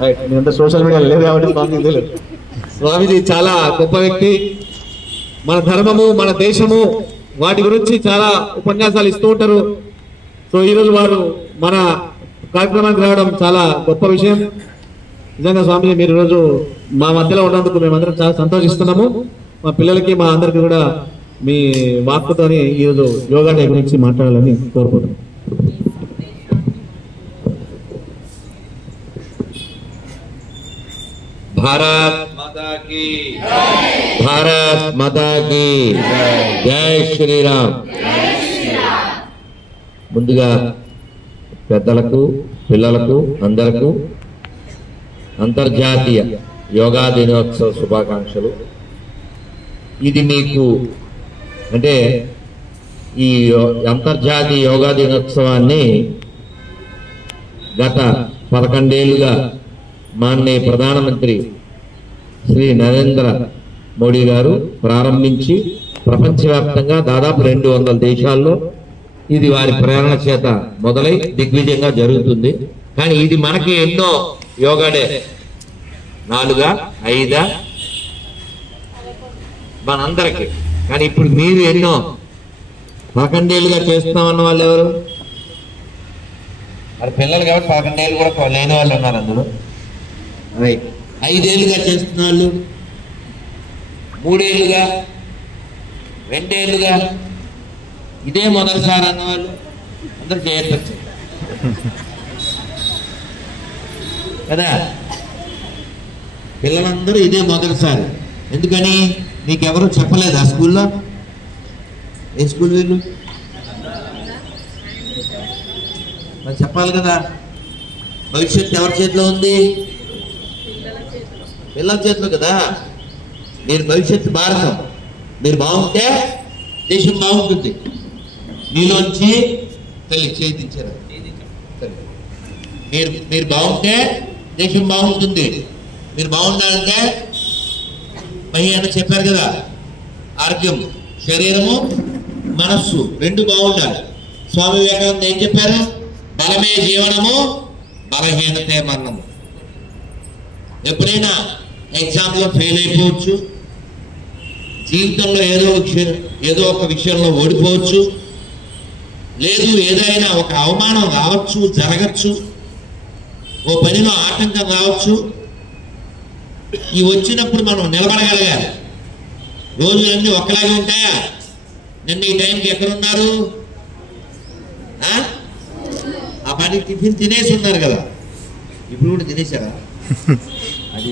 Right, నేనంతా social మీడియాలో లేదు కాబట్టి స్వామీజీ తెలియదు. స్వామీజీ చాలా గొప్ప వ్యక్తి. మన ధర్మము, మన దేశము, వాటి గురించి చాలా ఉపన్యాసాలు ఇస్తూ ఉంటారు. సో ఈరోజు వారు మన కార్యక్రమానికి రావడం చాలా గొప్ప విషయం. నిజంగా స్వామీజీ మీరు ఈరోజు మా మధ్యలో ఉన్నందుకు మేమందరం చాలా సంతోషిస్తున్నాము. మా పిల్లలకి, మా అందరికీ కూడా మీ వాక్కుతోని ఈరోజు యోగా డే గురించి మాట్లాడాలని కోరుకుంటున్నాం. భారత్ మాతా కీ, భారత్ మాతా కీ జై శ్రీరామ్. ముందుగా పెద్దలకు, పిల్లలకు అందరకు అంతర్జాతీయ యోగా దినోత్సవ శుభాకాంక్షలు. ఇది మీకు అంటే ఈ అంతర్జాతీయ యోగా దినోత్సవాన్ని గత 11 ఏళ్లుగా మాన్య ప్రధానమంత్రి శ్రీ నరేంద్ర మోడీ గారు ప్రారంభించి ప్రపంచవ్యాప్తంగా దాదాపు 200 దేశాల్లో ఇది వారి ప్రేరణ చేత మొదలై దిగ్విజయంగా జరుగుతుంది. కానీ ఇది మనకి ఎన్నో యోగా డే 4, 5 మనందరికి. కానీ ఇప్పుడు మీరు ఎన్నో 11 ఏళ్ళుగా చేస్తున్నామన్న వాళ్ళు ఎవరు? మరి పిల్లలు కాబట్టి 11 ఏళ్ళు కూడా లేని వాళ్ళు ఉన్నారు అందులో. 5 ఏళ్ళుగా చేస్తున్న వాళ్ళు, 3 ఏళ్ళుగా, 2 ఏళ్ళుగా, ఇదే మొదటిసారి అన్నవాళ్ళు అందరూ చేయొచ్చు కదా. పిల్లలందరూ ఇదే మొదటిసారి. ఎందుకని నీకెవరు చెప్పలేదు ఆ స్కూల్లో? ఏ స్కూల్ వీళ్ళు మరి చెప్పాలి కదా. భవిష్యత్తు ఎవరి చేతిలో ఉంది? పిల్లల చేతిలో కదా. మీరు భవిష్యత్తు భారతం. మీరు బాగుంటే దేశం బాగుంటుంది. మీలోంచి తల్లి చేయించారు. మీరు బాగుంటే దేశం బాగుంటుంది. మీరు బాగుండాలంటే మహి చెప్పారు కదా, ఆరోగ్యం, శరీరము, మనస్సు 2 బాగుండాలి. స్వామి వివేకానంద ఏం చెప్పారు? బలమే జీవనము, బలహీనతే మరణము. ఎప్పుడైనా ఎగ్జామ్లో ఫెయిల్ అయిపోవచ్చు, జీవితంలో ఏదో ఒక విషయంలో ఓడిపోవచ్చు, లేదు ఏదైనా ఒక అవమానం రావచ్చు, జరగచ్చు, ఓ పనిలో ఆటంకం రావచ్చు. ఈ వచ్చినప్పుడు మనం నిలబడగలగాలి. రోజులన్నీ ఒక్కలాగే ఉంటాయా? నిన్న ఈ టైంకి ఎక్కడున్నారు? ఆ పని టిఫిన్ తినేసి ఉన్నారు కదా, ఇప్పుడు కూడా తినేసారా? అది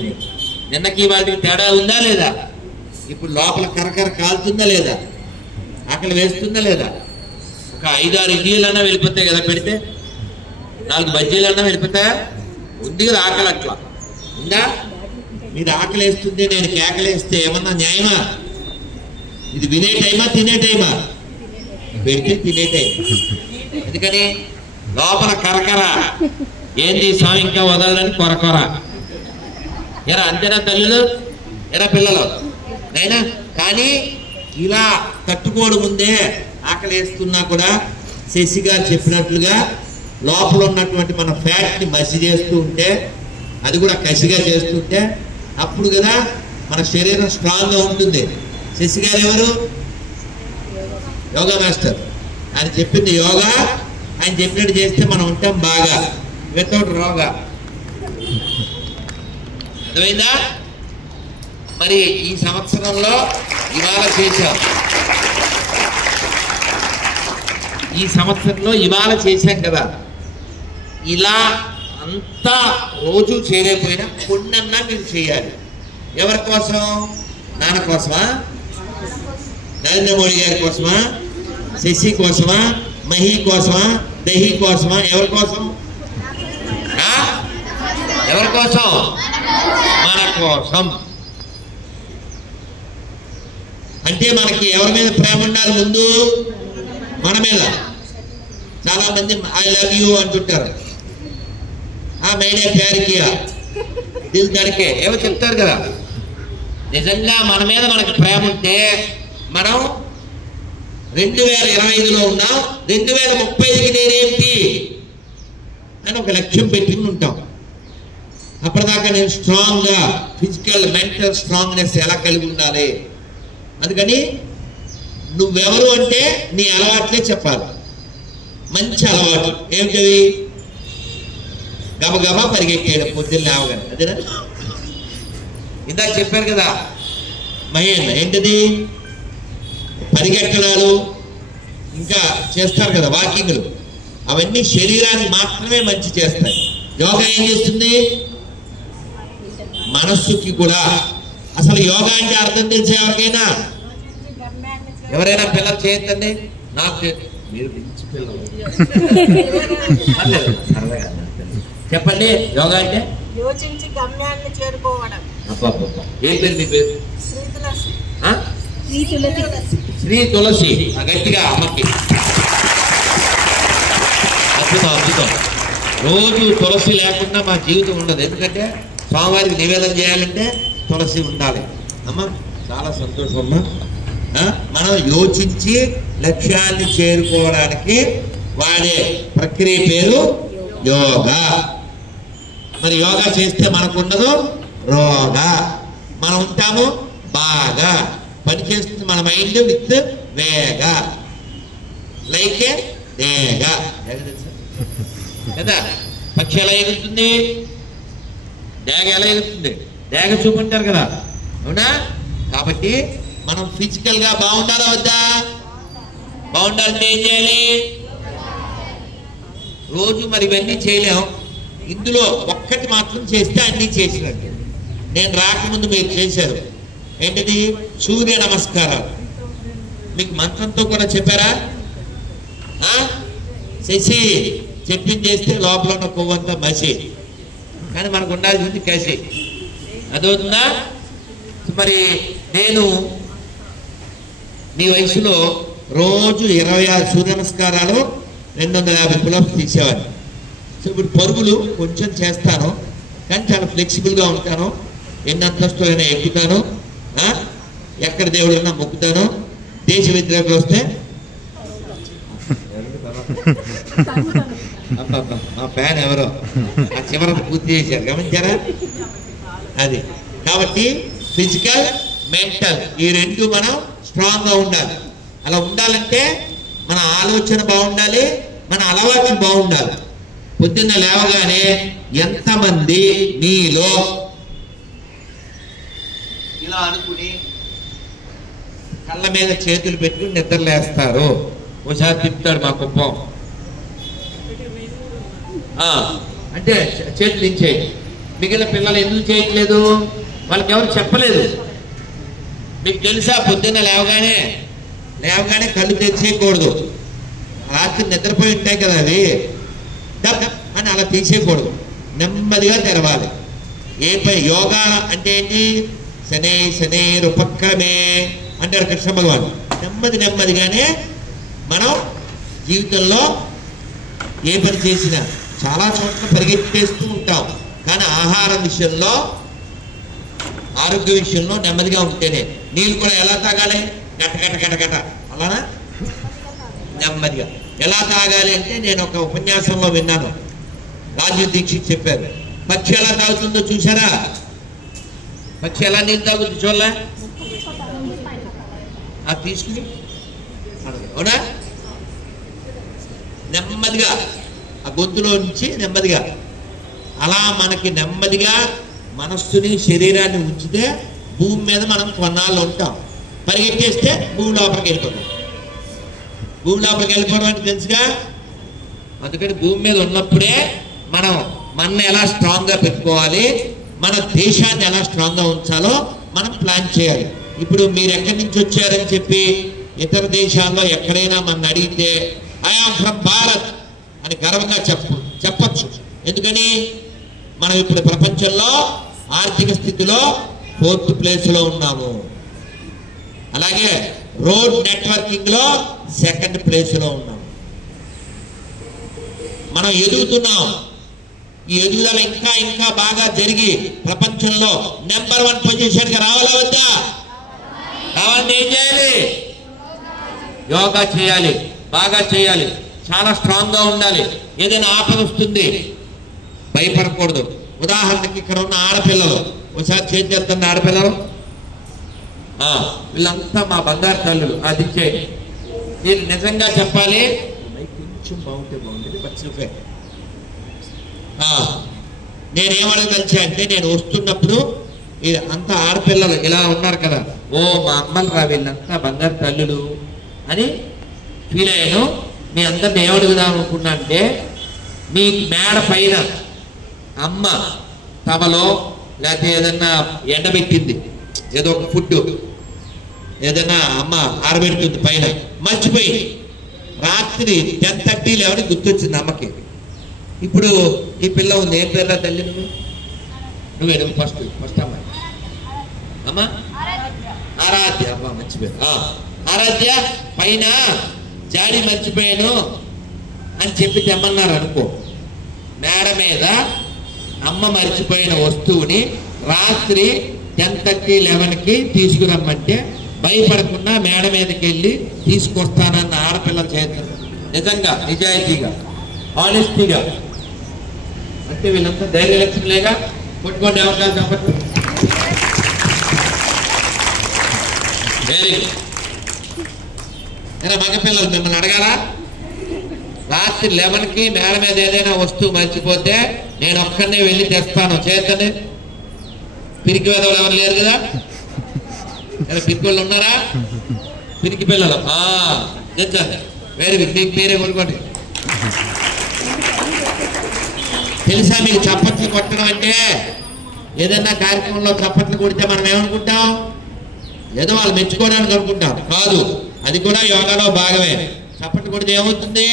నిన్నకి వాటికి తేడా ఉందా లేదా? ఇప్పుడు లోపల కరకర కాలుతుందా లేదా? ఆకలి వేస్తుందా లేదా? ఒక 5-6 ఇడ్లీలన్నా వెళ్ళిపోతాయి కదా, పెడితే 4 బజ్జీలన్నా వెళ్ళిపోతాయా? ఉంది కదా ఆకలి. అట్లా ఉందా? మీరు ఆకలి వేస్తుంది, నేను కేకలేస్తే ఏమన్నా న్యాయమా? ఇది వినే టైమా, తినే టైమా? పెడితే తినే టైం. ఎందుకని లోపల కరకర ఏంది స్వామి ఇంకా వదలని కొరకొర. ఎరా అంతేనా తల్లులు, ఎరా పిల్లలు అయినా? కానీ ఇలా తట్టుకోవడం ముందే ఆకలి వేస్తున్నా కూడా శశి గారు చెప్పినట్లుగా లోపల ఉన్నటువంటి మన ఫ్యాట్ని మసి చేస్తూ ఉంటే, అది కూడా కసిగా చేస్తుంటే అప్పుడు కదా మన శరీరం స్ట్రాంగ్గా ఉంటుంది. శశి గారు ఎవరు? యోగా మాస్టర్. ఆయన చెప్పింది యోగా, ఆయన చెప్పినట్టు చేస్తే మనం ఉంటాం బాగా, వితౌట్ రోగా. అర్థమైందా? మరి ఈ సంవత్సరంలో ఇవాళ చేశాం, ఈ సంవత్సరంలో ఇవాళ చేశాం కదా. ఇలా అంతా రోజు చేయలేకపోయినా కొన్నన్నా మీరు చేయాలి. ఎవరి కోసం? నాన్న కోసమా? నరేంద్ర మోడీ గారి కోసమా? శశి కోసమా? మహి కోసమా? దహి కోసమా? ఎవరి కోసం? ఎవరి కోసం? మన కోసం. అంటే మనకి ఎవరి మీద ప్రేమ ఉండాలి? ముందు మన మీద. చాలా మంది ఐ లవ్ యూ అంటుంటారు, మేడే ప్యార్ కియా దిల్ ధడకే ఏవో చెప్తారు కదా. నిజంగా మన మీద మనకి ప్రేమ ఉంటే మనం 2025లో ఉన్నాం, 2030కి నేనేంటి అని ఒక లక్ష్యం పెట్టుకుని ఉంటాం. అప్పటిదాకా నేను స్ట్రాంగ్ గా ఫిజికల్ మెంటల్ స్ట్రాంగ్నెస్ ఎలా కలిగి ఉండాలి. అందుకని నువ్వెవరు అంటే నీ అలవాట్లే చెప్పాలి. మంచి అలవాటు ఏమిటవి? గబగబా పరిగెట్టేయడం పొద్దున్న లేవగానే, అదేనా? ఇందాక చెప్పారు కదా మహేంద్ర, ఏంటిది? పరిగెట్టడాలు ఇంకా చేస్తారు కదా వాకింగ్లు, అవన్నీ శరీరానికి మాత్రమే మంచి చేస్తాయి. యోగా ఏం చేస్తుంది? మనస్సుకి కూడా. అసలు యోగా అంటే అర్థం తెలిసే ఎవరైనా పిల్లలు చేయొద్దండి. నాకు మీరు చెప్పండి, యోగా అంటే యోచించి గమ్యాన్ని చేరుకోవడం. ఏంటండి మీ పేరు? శ్రీ తులసి. గట్టిగా అమ్మకి. అద్భుతం అద్భుతం. రోజు తులసి లేకుండా మా జీవితం ఉండదు. ఎందుకంటే స్వామివారికి నివేదన చేయాలంటే తులసి ఉండాలి. అమ్మ చాలా సంతోషం అమ్మా. మనం యోచించి లక్ష్యాన్ని చేరుకోవడానికి వాడే ప్రక్రియ పేరు యోగా. మరి యోగా చేస్తే మనకు ఉండదు రోగా. మనం ఉంటాము బాగా. పని చేస్తుంది మన మైండ్ విత్ వేగ, లైకే వేగ కదా. పక్షి ఎలా ఎగురుతుంది? డేగ ఎలా ఎగురుతుంది? డేగ చూపుంటారు కదా, అవునా? కాబట్టి మనం ఫిజికల్ గా బాగుండాలా వద్దా? బాగుండాలంటే ఏం చేయాలి? రోజు మరి ఇవన్నీ చేయలేం. ఇందులో ఒక్కటి మాత్రం చేస్తే అన్ని చేసినట్టు. నేను రాకముందు మీరు చేశారు. ఏంటిది? సూర్య నమస్కారాలు. మీకు మంత్రంతో కూడా చెప్పారా? శశి చెప్పింది చేస్తే లోపల ఉన్న కొవ్వంతా మసి, కానీ మనకు ఉండాల్సింది కసి. అదవుతుందా? మరి నేను మీ వయసులో రోజు 26 సూర్య నమస్కారాలు 250 పులప్స్ తీసేవాడిని. సో ఇప్పుడు పరుగులు కొంచెం చేస్తాను, కానీ చాలా ఫ్లెక్సిబుల్గా ఉంటాను. ఎన్ని అంతస్తులైనా ఎక్కుతాను, ఎక్కడ దేవుడైనా మొక్కుతాను. దేశ వ్యతిరేకులు వస్తే మా ఫ్యాన్ ఎవరో ఆ చివరకు పూర్తి చేశారు, గమనించారా? అది కాబట్టి ఫిజికల్ మెంటల్ ఈ రెండు మనం స్ట్రాంగ్ గా ఉండాలి. అలా ఉండాలంటే మన ఆలోచన బాగుండాలి, మన అలవాట్లు బాగుండాలి. పొద్దున్న లేవగానే ఎంతమంది మీలో ఇలా అనుకుని కళ్ళ మీద చేతులు పెట్టుకుని నిద్రలేస్తారు? ఒకసారి తిప్పుతాడు మా కుప్పం. అంటే చేతులు ఇచ్చేయి. మిగిలిన పిల్లలు ఎందుకు చేయట్లేదు? వాళ్ళకి ఎవరు చెప్పలేదు. మీకు తెలుసా? పొద్దున్న లేవగానే కళ్ళు తెచ్చేయకూడదు. రాత్రి నిద్రపోయి ఉంటాయి కదా, అవి డబ్ అని అలా తీసేయకూడదు, నెమ్మదిగా తెరవాలి. యోగా అంటే ఏంటి? శనే ఉపక్రమే అంటారు కృష్ణ భగవాన్. నెమ్మదిగానే మనం జీవితంలో ఏ పని చేసినా చాలా చోట్ల పరిగెత్తేస్తూ ఉంటాం, కానీ ఆహారం విషయంలో, ఆరోగ్య విషయంలో నెమ్మదిగా ఉంటేనే. నీళ్ళు కూడా ఎలా తాగాలి? గట అలానా? నెమ్మదిగా. ఎలా తాగాలి అంటే నేను ఒక ఉపన్యాసంలో విన్నాను, రాజీవ్ దీక్షిత్ చెప్పారు. పక్షి ఎలా తాగుతుందో చూసారా? పక్షి ఎలా నీళ్ళు తాగుతుంది చూడలే? అది తీసుకుని, అవునా? నెమ్మదిగా ఆ గొంతులో నుంచి నెమ్మదిగా. అలా మనకి నెమ్మదిగా మనస్సుని శరీరాన్ని ఉంచితే భూమి మీద మనం కొన్నాళ్ళు ఉంటాం. పరిగెట్టేస్తే భూమి లోపలికి వెళ్ళిపోతాం. భూమి లోపలికి వెళ్ళిపోవడం అంటే తెలుసుగా. అందుకని భూమి మీద ఉన్నప్పుడే మనం మనల్ని ఎలా స్ట్రాంగ్ గా పెట్టుకోవాలి, మన దేశాన్ని ఎలా స్ట్రాంగ్ గా ఉంచాలో మనం ప్లాన్ చేయాలి. ఇప్పుడు మీరు ఎక్కడి నుంచి వచ్చారని చెప్పి ఇతర దేశాల్లో ఎక్కడైనా మన అడిగితే ఐఆమ్ ఫ్రమ్ భారత్ అని గర్వంగా చెప్పచ్చు. ఎందుకని మనం ఇప్పుడు ప్రపంచంలో ఆర్థిక స్థితిలో 4th ప్లేస్ లో ఉన్నాము. అలాగే రోడ్ నెట్వర్కింగ్ లో 2nd ప్లేస్ లో ఉన్నాము. మనం ఎదుగుతున్నాం. ఈ ఎదుగుదల ఇంకా బాగా జరిగి ప్రపంచంలో నెంబర్ 1 పొజిషన్ కి రావాలా వద్దా? కావాలంటే ఏం చేయాలి? యోగా చేయాలి, బాగా చేయాలి, చాలా స్ట్రాంగ్ గా ఉండాలి. ఏదైనా ఆపద వస్తుంది, భయపడకూడదు. ఉదాహరణకి ఇక్కడ ఉన్న ఆడపిల్లలు ఒకసారి చేతి ఎత్తండి ఆడపిల్లలు. వీళ్ళంతా మా బంగారు తల్లులు. అది ఇచ్చే వీళ్ళు నిజంగా చెప్పాలి కొంచెం బాగుండేది మర్చిపోయి. నేనేమడగలిచా అంటే నేను వస్తున్నప్పుడు అంతా ఆడపిల్లలు ఇలా ఉన్నారు కదా, ఓ మా అమ్మలు రా వీళ్ళంతా బంగారు తల్లులు అని ఫీల్ అయ్యాను. మీ అందరిని ఏమడుగుదాం అనుకున్నా అంటే, మీ మేడ పైన అమ్మ తమలో లేకపోతే ఏదన్నా ఎండబెట్టింది, ఏదో ఒక ఫుడ్ ఏదైనా అమ్మ ఆరబెడుతుంది పైన, మర్చిపోయింది. రాత్రి 10:30, 11 గుర్తొచ్చింది అమ్మకి. ఇప్పుడు ఈ పిల్ల ఉంది, ఏం పేర్లా తల్లి నువ్వే ఫస్ట్ అమ్మాయి అమ్మ ఆరాధ్య. అమ్మ మంచి పేరు. ఆరాధ్య పైన జాడి మర్చిపోయాను అని చెప్పి తెమ్మన్నారు అనుకో. మేడ మీద అమ్మ మర్చిపోయిన వస్తువుని రాత్రి 10:30, 11కి తీసుకురమ్మంటే భయపడకుండా మేడ మీదకి వెళ్ళి తీసుకొస్తానన్న ఆడపిల్లలు చేస్తారు. నిజంగా నిజాయితీగా ఆనెస్టీగా. అంటే వీళ్ళంతా ధైర్యలక్ష్మిలేగా. కొట్టుకోండి అవకాశం చెప్పండి. Very good. మగపిల్లలు మిమ్మల్ని అడగారా? రాత్రి 11కి మేడ మీద ఏదైనా వస్తువు మర్చిపోతే నేను ఒక్కనే వెళ్ళి తెస్తాను చేతండి. పిరికి వేదవులు ఎవరు లేరు కదా? పిరికి వాళ్ళు ఉన్నారా? పిరికి పిల్లలు తెచ్చండి. Very good. మీకు మీరే కొనుక్కోండి. తెలుసా మీకు చప్పట్లు కొట్టడం అంటే? ఏదైనా కార్యక్రమంలో చప్పట్లు కొడితే మనం ఏమనుకుంటాం? ఏదో వాళ్ళు మెచ్చుకోవడానికి అనుకుంటాం. కాదు, అది కూడా యోగాలో భాగమే. చప్పట్లు కొడితే ఏమవుతుంది?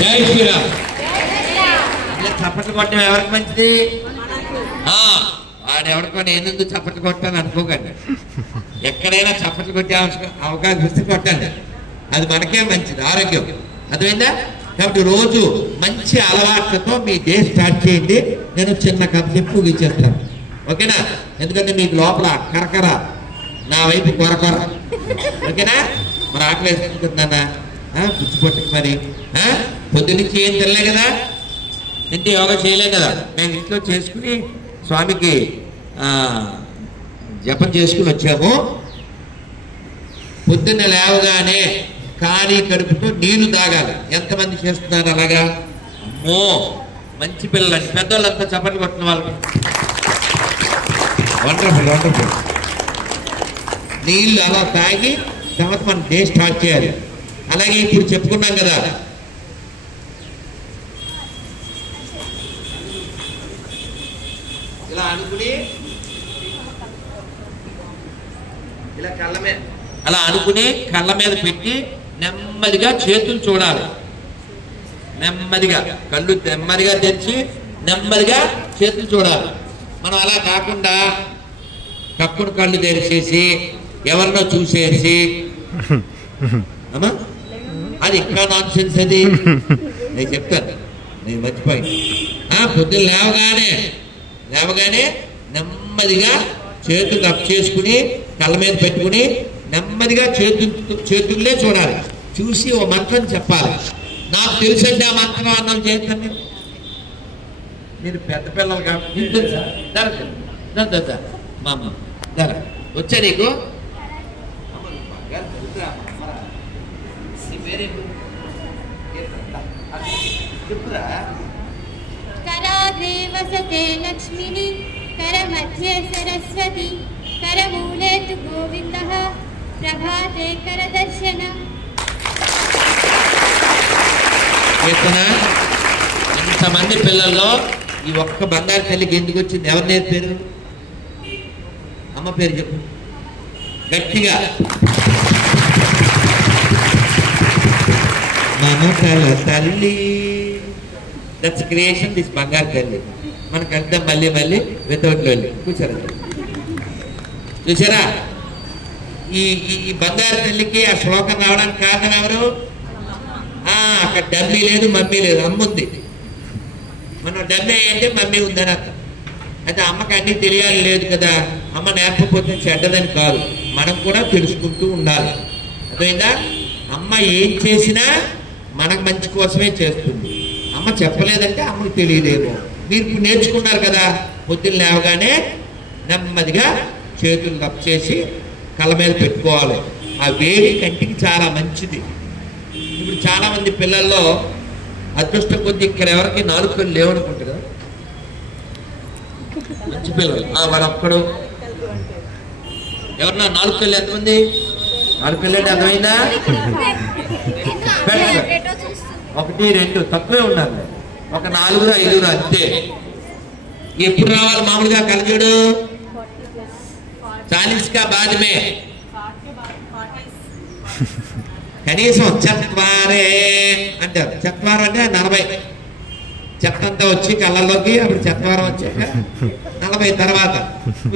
జై శ్రీరామ్. చప్పట్లు కొట్టడం ఎవరికి మంచిది? వాడు ఎవరికో నేను చప్పట్లు కొట్టాను అనుకోకండి. ఎక్కడైనా చప్పట్లు కొట్టే అవకాశం ఇస్తే కొట్టండి. అది మనకే మంచిది, ఆరోగ్యం. అర్థమైందా? కాబట్టి రోజు మంచి అలవాట్లతో మీ డే స్టార్ట్ చేయండి. నేను చిన్న కథ చెప్పి ముగించేస్తాను, ఓకేనా? ఎందుకంటే మీకు లోపల కరకర, నా వైపు కొరకొర, ఓకేనా? మరి ఆకలి వేసుకుంటున్నానా? పుచ్చిపట్టుకు మరి పొద్దున్నుంచి ఏం తినలే కదా, ఇంటి యోగా చేయలే కదా. మేము ఇంట్లో చేసుకుని స్వామికి జపం చేసుకుని వచ్చాము. పొద్దున్న లేవగానే ఖాళీ కడుపుతో నీళ్లు తాగాలి. ఎంతమంది చేస్తున్నారు అలాగా? అమ్మో మంచి పిల్లలండి, పెద్దవాళ్ళంతా చప్పట్లు కొట్టిన వాళ్ళు. Wonderful wonderful. నీళ్ళు అలా తాగి తర్వాత మనం డే స్టార్ట్ చేయాలి. అలాగే ఇప్పుడు చెప్పుకున్నాం కదా, ఇలా అనుకుని ఇలా అలా అనుకుని కళ్ళ మీద పెట్టి నెమ్మదిగా చేతులు చూడాలి. నెమ్మదిగా కళ్ళు నెమ్మదిగా తెరిచి నెమ్మదిగా చేతులు చూడాలి. మనం అలా కాకుండా కప్పుడు కళ్ళు తెరిచేసి ఎవరినో చూసేసి అమ్మా అది ఇంకా నాన్ సెన్స్. అది నేను చెప్తాను, నేను మర్చిపోయి. పొద్దున్న లేవగానే నెమ్మదిగా చేతులు అప్ చేసుకుని కళ్ళ మీద పెట్టుకుని నెమ్మదిగా చేతుల్లే చూడాలి. చూసి ఓ మంత్రం చెప్పాలి. నాకు తెలుసండి ఆ మంత్రం అన్నం చేతండి. మీరు పెద్ద పిల్లలు కాబట్టి మా అమ్మ వచ్చా నీకు? कराग्रे वसते लक्ष्मीः करमध्ये सरस्वती करमूले तु गोविन्दः प्रभाते करदर्शनम्. ఇంతమంది పిల్లల్లో ఈ ఒక్క బంగారు తల్లికి ఎందుకు వచ్చింది? ఎవరు నేర్పారు? అమ్మ పేరు చెప్పు గట్టిగా. మమతల తల్లి, దట్స్ క్రియేషన్ దిస్ బంగారు తల్లి. మనకు అర్థం మళ్ళీ వితౌట్ వెళ్ళి కూర్చోరు. చూసారా? ఈ బంగారు తల్లికి ఆ శ్లోకం రావడానికి కారణం ఎవరు? అక్కడ డమ్మీ లేదు, మమ్మీ లేదు, అమ్మ ఉంది. మనం డమ్మీ అంటే మమ్మీ ఉందని అర్థం. అయితే అమ్మకి అన్నీ తెలియాలి లేదు కదా, అమ్మ నేర్పకపోతే చెడ్డదని కాదు, మనం కూడా తెలుసుకుంటూ ఉండాలి. అర్థమైందా? అమ్మ ఏం చేసినా మనకు మంచి కోసమే చేస్తుంది. అమ్మ చెప్పలేదంటే అమ్మకు తెలియదేమో. మీరు ఇప్పుడు నేర్చుకున్నారు కదా, పొద్దున్న లేవగానే నెమ్మదిగా చేతులు రబ్ చేసి కళ్ళ మీద పెట్టుకోవాలి. ఆ వేడి కంటికి చాలా మంచిది. ఇప్పుడు చాలామంది పిల్లల్లో అదృష్టం కొద్ది ఇక్కడ ఎవరికి 4 కళ్ళు లేవనుకుంటారు కదా, మంచి పిల్లలు. వాడొక్కడు ఎవరన్నా 4 కళ్ళు ఎంతమంది? 4 కళ్ళు అంటే అర్థమైందా? 1 2 తక్కువే ఉండాలి, ఒక 4 5 అంతే. ఎప్పుడు రావాలి మామూలుగా కలజోడు? 40 కా బాధమే, కనీసం చత్వారే అంటారు. చత్వారం అంటే 40, చెత్తంతా వచ్చి కళ్ళల్లోకి, అప్పుడు చత్వారం వచ్చాక 40 తర్వాత.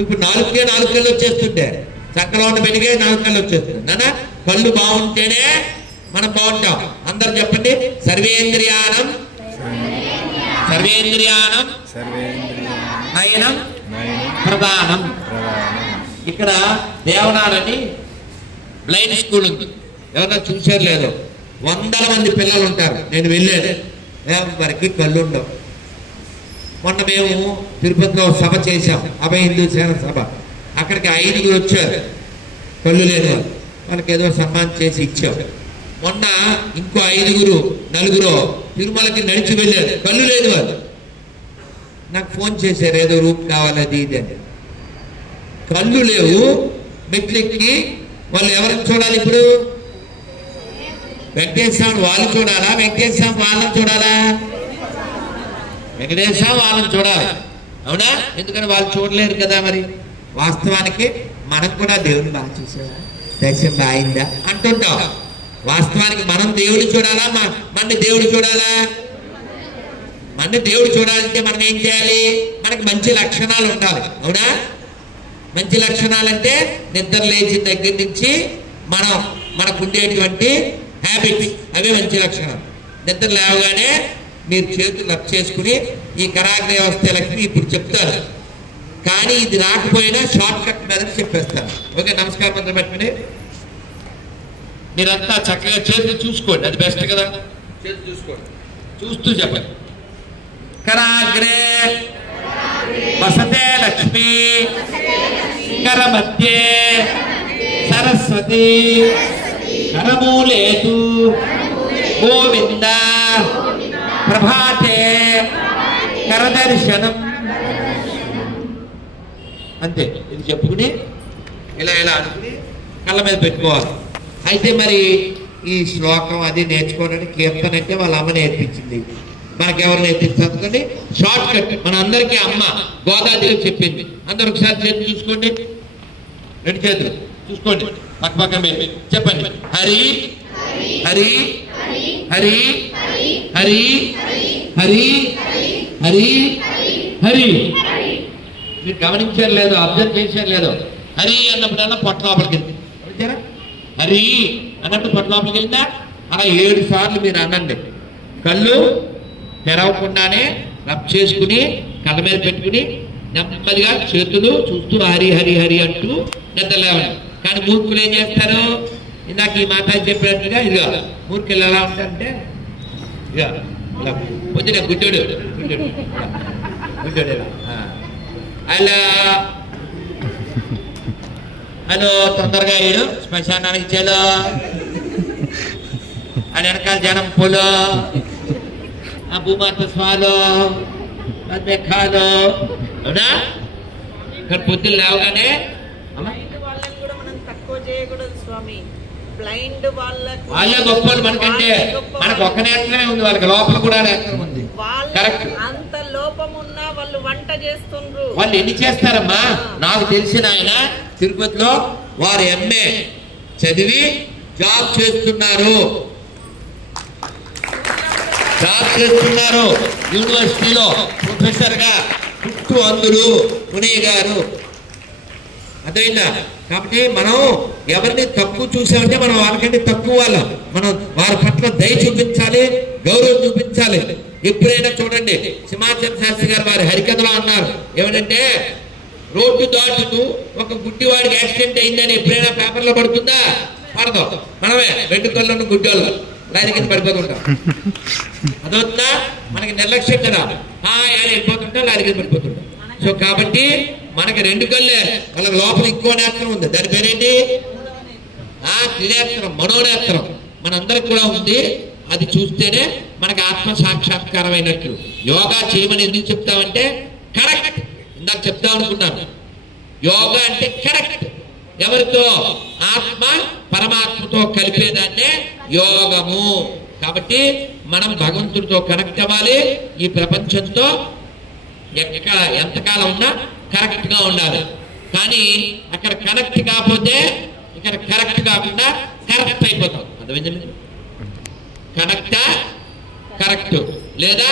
ఇప్పుడు 4 కళ్ళు వచ్చేస్తుంటే, చక్కలో ఉన్న పెరిగే 4 కళ్ళు వచ్చేస్తుంది. నాన్న కళ్ళు బాగుంటేనే మనం బాగుంటాం. అందరు చెప్పండి, సర్వేంద్రియానం సర్వేంద్రియానం నయనం ప్రధానం. ఇక్కడ దేవనాలని బ్లైండ్ స్కూల్ ఉంది, ఎవరన్నా చూసారు లేదో, 100 మంది పిల్లలు ఉంటారు. నేను వెళ్ళాను, వరకు కళ్ళు ఉండవు. మొన్న మేము తిరుపతిలో సభ చేశాం, అభయ హిందూ సేన సభ. అక్కడికి 5 వచ్చారు కళ్ళు లేని వాళ్ళు, వాళ్ళకి ఏదో సన్మానం చేసి ఇచ్చాం. మొన్న ఇంకో 5 4 తిరుమలకి నడిచి వెళ్ళారు, కళ్ళు లేని వాళ్ళు. నాకు ఫోన్ చేశారు, ఏదో రూమ్ కావాలి అది ఇది అని. కళ్ళు లేవు, మెట్లెక్కి వాళ్ళు ఎవరిని చూడాలి? ఇప్పుడు వెంకటేశ్వర వాళ్ళు చూడాలా, వెంకటేశ్వర వాళ్ళని చూడాలా? వెంకటేశ్వర వాళ్ళని చూడాలి, అవునా? ఎందుకని వాళ్ళు చూడలేరు కదా. మరి వాస్తవానికి మనం కూడా దేవుని బాగా చూసావా, దర్శనం బాయిందా అంటుంటాం. వాస్తవానికి మనం దేవుడు చూడాలా, మన దేవుడు చూడాలా? మన దేవుడు చూడాలంటే మనం ఏం చేయాలి? మనకి మంచి లక్షణాలు ఉండాలి, అవునా? మంచి లక్షణాలంటే నిద్ర లేచిన దగ్గర నుంచి మనకు ఉండేటువంటి హ్యాబిట్స్, అవే మంచి లక్షణాలు. నిద్ర లేవగానే మీరు చేతులు రబ్ చేసుకుని ఈ కరాగ్రయ వ్యవస్థ లక్ష్మి ఇప్పుడు చెప్తారు, కానీ ఇది రాకపోయినా షార్ట్ కట్ మీద చెప్పేస్తాను. ఓకే, నమస్కారం మంత్రం పెట్టుకుని మీరంతా చక్కగా చేతులు చూసుకోండి, అది బెస్ట్ కదా. చేతులు చూసుకోండి, చూస్తూ చెప్పండి. కరాగ్రే వసతే లక్ష్మి, కర మధ్యే సరస్వతి, కరమూలేతు గోవింద, ప్రభాతే కరదర్శనం. అంతే, ఇది చెప్పుకుని ఇలా అనుకుని కళ్ళ మీద పెట్టుకోవాలి. అయితే మరి ఈ శ్లోకం అది నేర్చుకోవడానికి కీర్తన అంటే వాళ్ళ అమ్మ నేర్పించింది, మనకెవరు నేర్పించండి? Short cut. మన అందరికీ అమ్మ గోదాదేవి చెప్పింది. అందరు ఒకసారి చేతులు చూసుకోండి, 2 చేతులు చూసుకోండి, పక్క పక్క చెప్పండి. హరి హరి హరి హరి హరి హరి హరి. మీరు గమనించారు లేదో, అబ్జర్వ్ చేశారు లేదో, హరి అన్నప్పుడల్లా పొట్ట లోపలికి వెళ్తుంది. గమనించారా? హరి అన్నప్పుడు పొట్ట లోపలికి వెళ్తా. అలా 7 సార్లు మీరు అనండి. కళ్ళు తెరవకుండానే రబ్ చేసుకుని కళ్ళ మీద పెట్టుకుని నెమ్మదిగా చేతులు చూస్తూ హరి హరి హరి అంటూ నిద్రలేవండి. కానీ మూర్ఖులు ఏం చేస్తారు? ఇందాక ఈ మాట చెప్పినట్టుగా ఇదిగా మూర్ఖులు ఎలా ఉంటారంటే ఇక ఇలా పొద్దున గుడ్డోడు అలా అను తొందరగా ఏడు శ్మశానానికి చేలో అని వెనకాల జనం పొలో భూమాత స్వాలో ఖాలో, అవునా? ఇక్కడ పొద్దున్న లేవగానే వాళ్ళని కూడా మనం తక్కువ చేయకూడదు స్వామి. బ్లైండ్ వాళ్ళే గొప్పలు మనకంటే. మనకు ఒక్క నేత్రమే ఉంది, వాళ్ళకి లోపల కూడా నేత్రం ఉంది. కరెక్ట్. అంత లోపం ఉన్నా వాళ్ళు వంట చేస్తుండ్రు. వాళ్ళు ఎన్ని చేస్తారమ్మా? నాకు తెలిసిన ఆయన తిరుపతిలో వారు MA చదివి జాబ్ చేస్తున్నారు యూనివర్సిటీలో ప్రొఫెసర్ గా. చుట్టూ అందరూ మునయ్య గారు. అదైందా? కాబట్టి మనం ఎవరిని తక్కువ చూసామంటే మనం వాళ్ళకంటే తక్కువ వాళ్ళం. మనం వారి పట్ల దయ చూపించాలి, గౌరవం చూపించాలి. ఎప్పుడైనా చూడండి, సింహాచలం శాస్త్రి గారు వారి హరికథలో అన్నారు ఏమంటే, రోడ్డు దాటుతూ ఒక గుడ్డివాడికి యాక్సిడెంట్ అయిందని ఎప్పుడైనా పేపర్లో పడుతుందా? పడదు. మనమే రెండు కళ్ళు గుడ్డోళ్ళు లారీ కింద పడిపోతుంటాం. అదవుతుందా? మనకి నిర్లక్ష్యం కదా, వెళ్ళిపోతుంటాం, లారీ కింద పడిపోతుంటాం. సో కాబట్టి మనకి రెండు కళ్ళే, వాళ్ళకి లోపల ఇంకో నేత్రం ఉంది. దాని పేరేంటి? త్రినేత్రం, మనోనేత్రం మనందరికి కూడా ఉంది. అది చూస్తేనే మనకి ఆత్మ సాక్షాత్కారం అయినట్లు. యోగా చేయమని ఎందుకు చెప్తామంటే కరెక్ట్. ఇందాక చెప్తాం అనుకున్నాను, యోగా అంటే కరెక్ట్. ఎవరితో? ఆత్మ పరమాత్మతో కలిపేదాన్నే యోగము. కాబట్టి మనం భగవంతుడితో కనెక్ట్ అవ్వాలి. ఈ ప్రపంచంతో ఎక్కడ ఎంతకాలం ఉన్నా కరెక్ట్ గా ఉండాలి. కానీ అక్కడ కనెక్ట్ కాకపోతే ఇక్కడ కరెక్ట్ కాకుండా కరెక్ట్ అయిపోతాం. అర్థమైందండి? కనెక్టా కరెక్ట్ లేదా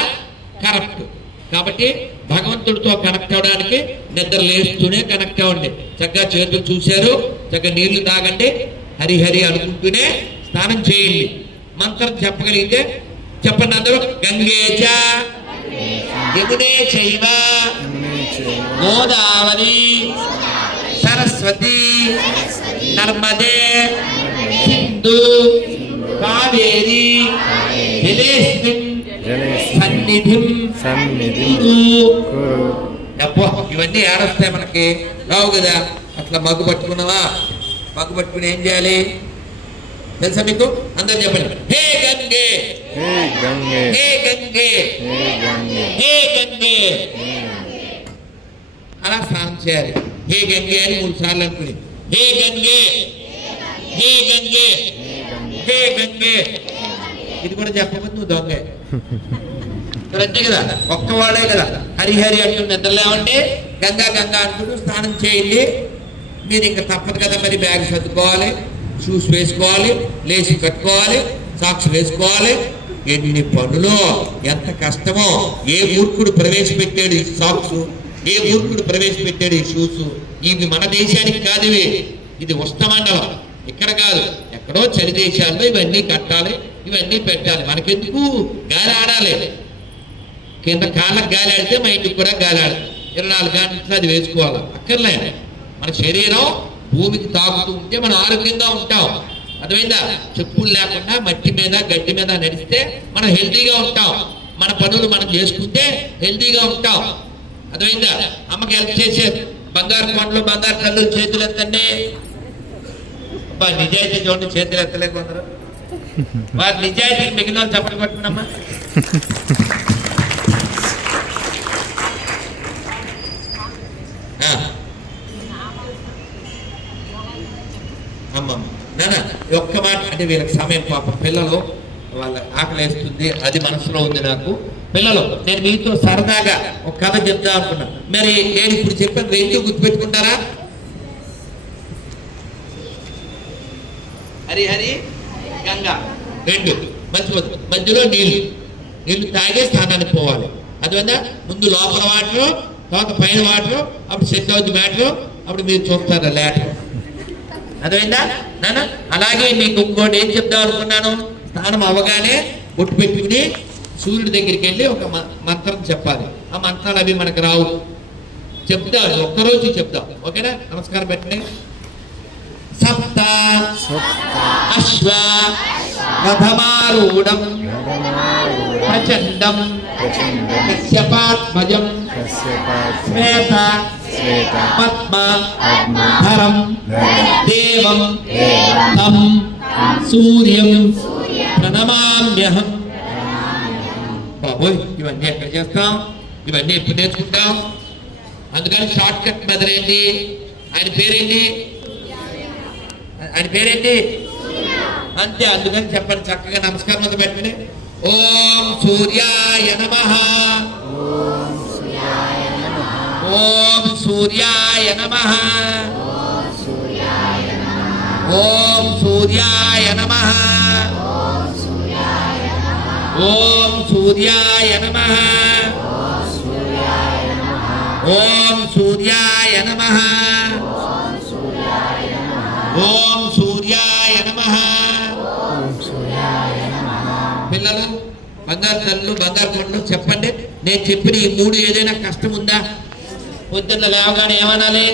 కరెక్ట్. కాబట్టి భగవంతుడితో కనెక్ట్ అవడానికి నిద్ర లేస్తూనే కనెక్ట్ అవ్వండి. చక్కగా చేతులు చూశారు, చక్కగా నీళ్లు తాగండి, హరిహరి అనుకుంటూనే స్నానం చేయండి. మంత్రం చెప్పగలిగితే చెప్పండి అందరూ. గంగేచ యమునే చైవ గోదావరి సరస్వతి నర్మదే సింధు కావేరి జలేస్మిన్ సన్నిధిం కురు. అబ్బో, ఇవన్నీ ఏడొస్తాయి మనకి, రావు కదా. అట్లా మగ్గు పట్టుకున్నావా? మగ్గు పట్టుకుని ఏం చేయాలి తెలుసా మీకు? అందరు చెప్పండి. హే గంగే, హే గంగే, హే గంగే, హే గంగే. అలా స్నానం చేయాలి. హే గంగే అని 3 సార్లు అనుకుని, హే గంగే, హే గంగే, హే గంగే. ఇది కూడా చెప్పకపోతే నువ్వు దొంగే. అంతే కదా, ఒక్కవాడే కదా. హరిహరి అంటూ నిద్రలేమంటే గంగా గంగా అనుకుంటూ స్నానం చేయండి. మీరు ఇంకా తప్పదు కదా మరి. బ్యాగ్ సర్దుకోవాలి, షూస్ వేసుకోవాలి, లేచి కట్టుకోవాలి, సాక్స్ వేసుకోవాలి. ఎన్ని పనులు, ఎంత కష్టమో. ఏ మూర్ఖుడు ప్రవేశపెట్టాడు ఈ సాక్స్, ఏ మూర్ఖుడు ప్రవేశపెట్టాడు ఈ షూస్. ఇవి మన దేశానికి కాదు, ఇది ఉష్ణమండలం, ఇక్కడ కాదు. ఎక్కడో చలి దేశాల్లో ఇవన్నీ కట్టాలి, ఇవన్నీ పెట్టాలి. మనకెందుకు? గాలి ఆడాలి. కింద కాళ్ళకు గాలి ఆడితే మా ఇంటికి కూడా గాలి ఆడాలి. 24 గంటలు అది వేసుకోవాలి. అక్కర్లే. మన శరీరం భూమికి తాకుతూ ఉంటే మనం ఆరోగ్యంగా ఉంటాం. అర్థమైందా? చెప్పులు లేకుండా మట్టి మీద గడ్డి మీద నడిస్తే మనం హెల్తీగా ఉంటాం. మన పనులు మనం చేసుకుంటే హెల్తీగా ఉంటాం. అర్థమైందా? అమ్మకి హెల్ప్ చేసేది. బంగారు కొండలు, బంగారు కళ్ళు, చేతులు ఎత్తండి. నిజాయితీ చూడండి, చేతులు ఎత్తలేదు కొందరు. వారి నిజాయితీ మిగిలిన వాళ్ళు చప్పట్లు కొట్టుకున్నామ్మా. అమ్మమ్మ నాన్న ఒక్క మాట అంటే వీళ్ళకి సమయం, పాప పిల్లలు వాళ్ళ ఆకలి వేస్తుంది, అది మనసులో ఉంది నాకు. పిల్లలు, నేను మీతో సరదాగా ఒక కథ చెప్తా అనుకున్నా. మరి నేను ఇప్పుడు చెప్పాను, ఎందుకు గుర్తుపెట్టుకుంటారా? హరి హరి గంగా రెండు మర్చిపోతుంది. మధ్యలో నీళ్లు తాగే స్థానానికి పోవాలి. అదివల్ల ముందు లోపల వాటర్, తర్వాత పైన వాటర్, అప్పుడు సెట్ అవుతుంది మ్యాటర్, అప్పుడు మీరు చూస్తారు లేటర్. అర్థమైందా నాన్న? అలాగే మీకు ఇంకోటి ఏం చెప్దాం అనుకున్నాను. స్నానం అవ్వగానే బొట్టు పెట్టుకుని సూర్యుడి దగ్గరికి వెళ్ళి ఒక మంత్రం చెప్పాలి. ఆ మంత్రాలు అవి మనకు రావు, చెప్తాం, ఒక్కరోజు చెప్తాం. ఓకేనా? నమస్కారం పెట్టండి. సప్త అశ్వ రథమారూఢం ప్రచండం కశ్యపాత్మజం శ్వేత పద్మ ధరం దేవం తం సూర్యం ప్రణమామ్యహం. బాబోయ్, ఇవన్నీ ఎక్కడ చేస్తాం? ఇవన్నీ ఎప్పుడు నేర్చుకుంటాం? అందుకని షార్ట్ కట్ మెథడ్. ఆయన పేరేంటి? ఆయన పేరేంటి? అంతే. అందుకని చెప్పండి చక్కగా. నమస్కారం మొదలు పెట్టండి. ఓం సూర్యాయ నమః, ఓం సూర్యాయ నమః, ఓం సూర్యాయ నమః, ఓం సూర్యాయ నమః, ఓం సూర్యాయ నమః, ఓం సూర్యాయ నమః, పిల్లలు బంగారు తల్లు బంగారు కొండలు చెప్పండి. నేను చెప్పిన ఈ 3 ఏదైనా కష్టం ఉందా? పొద్దున్న లేవగానే ఏమనాలి?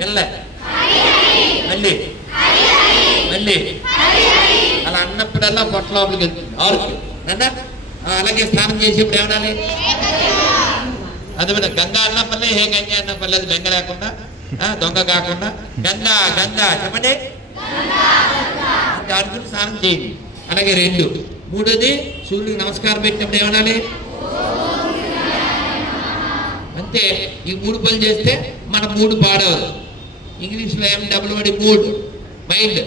వెళ్ళే మళ్ళీ మళ్ళీ అలా అన్నప్పుడల్లా పొట్ట లోపలికి వెళ్తుంది. అవునా? అలాగే స్నానం చేసేప్పుడు ఏమనాలి? అదే గంగా అన్నపల్లే, హే గంగా అన్నపల్లే, అది బెంగ లేకుండా, దొంగ కాకుండా గంగా గంగా చెప్పండి. అనుకుని స్నానం చేయండి. అలాగే 2. 3ది సూర్యుడికి నమస్కారం పెట్టినప్పుడు ఏమనాలి? అంతే. ఈ 3 పనులు చేస్తే మన మూడు పాడవదు. ఇంగ్లీష్లో MWD మూడ్, మైండ్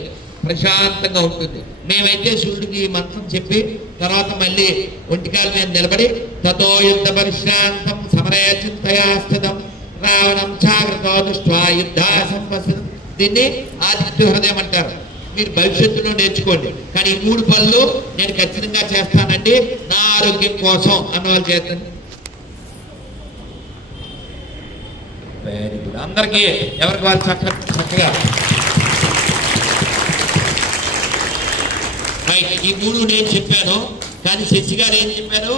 ప్రశాంతంగా ఉంటుంది. మేమైతే సూర్యుడికి ఈ మంత్రం చెప్పి తర్వాత మళ్ళీ ఒంటికాల మీద నిలబడి తతో యుద్ధ పరిశ్రాంతం సమరే చింతయా స్థితం రావణం జాగ్రత్త దృష్ట్వా యుద్ధ సంవత్సరం. దీన్ని ఆదిత్య హృదయం అంటారు. మీరు భవిష్యత్తులో నేర్చుకోండి. కానీ ఈ 3 పనులు నేను ఖచ్చితంగా చేస్తానండి నా ఆరోగ్యం కోసం అన్నవాళ్ళు చేస్తాను. Very good. అందరికీ ఎవరికి వాళ్ళు చక్కగా ఈ 3 నేను చెప్పాను. కానీ శశి గారు ఏం చెప్పారు?